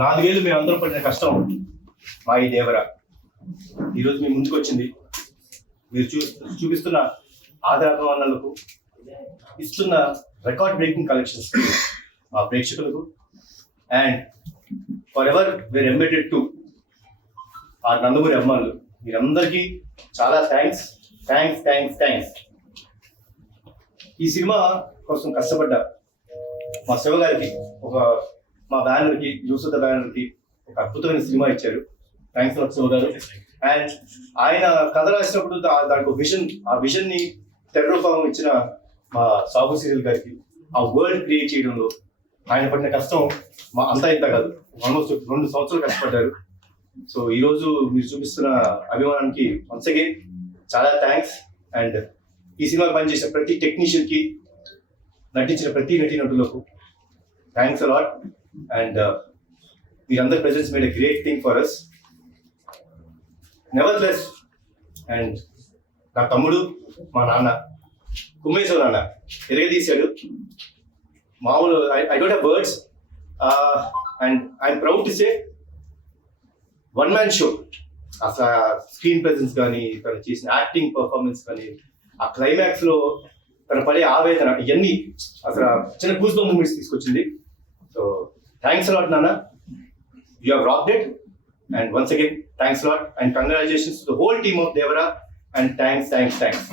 4 ఏళ్ళు మేము అందరం పడిన కష్టం మా ఈ దేవర ఈరోజు మీ ముందుకు వచ్చింది. మీరు చూపిస్తున్న ఆదరాభిమానాలకు, ఇస్తున్న రికార్డ్ బ్రేకింగ్ కలెక్షన్స్ మా ప్రేక్షకులకు, and forever were embedded to ఆ నందమూరి అభిమానులు, మీరందరికీ చాలా థ్యాంక్స్. ఈ సినిమా కోసం కష్టపడ్డా మా శివ గారికి, మా బ్యానర్కి, యూసుద బ్యానర్కి ఒక అద్భుతమైన సినిమా ఇచ్చారు. థ్యాంక్స్ లాట్ శివ గారు. అండ్ ఆయన కథ రాసినప్పుడు దానికి ఒక ఆ విజన్ని తెరరూపం ఇచ్చిన మా సాబు సీరియల్ గారికి, ఆ వరల్డ్ క్రియేట్ చేయడంలో ఆయన పడిన కష్టం మా అంతా ఇంత కాదు, ఆల్మోస్ట్ 2 సంవత్సరాలు కష్టపడ్డారు. సో ఈరోజు మీరు చూపిస్తున్న అభిమానానికి వన్స్ అగైన్ చాలా థ్యాంక్స్. అండ్ ఈ సినిమాకి పనిచేసిన ప్రతి టెక్నీషియన్కి, నటించిన ప్రతి నటీనటులకు థ్యాంక్స్ అలాట్. అండ్ మీరందరి presence made a great thing for us. Nevertheless. And నా తమ్ముడు, మా నాన్న కుమ్మేశ్వర నాన్న ఎరగదీశాడు. మామూలు I don't have words. And I'm proud to say one man show. అసలు స్క్రీన్ ప్రెజెన్స్ కానీ, తను చేసిన యాక్టింగ్ పర్ఫార్మెన్స్ కానీ, ఆ క్లైమాక్స్ లో తను పడే ఆవేదన, ఇవన్నీ అసలు చిన్న గూస్ బంప్ మూమెంట్స్ తీసుకొచ్చింది. సో థ్యాంక్స్ అలాట్ నాన్న, you have rocked it. And once again thanks a lot and congratulations to the whole team of Devara. And thanks.